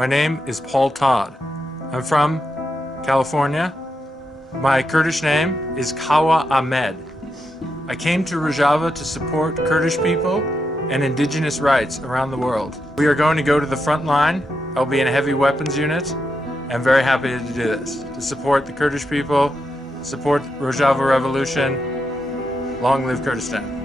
My name is Paul Todd. I'm from California. My Kurdish name is Kawa Ahmed. I came to Rojava to support Kurdish people and indigenous rights around the world. We are going to go to the front line. I'll be in a heavy weapons unit. I'm very happy to do this, to support the Kurdish people, support Rojava Revolution. Long live Kurdistan.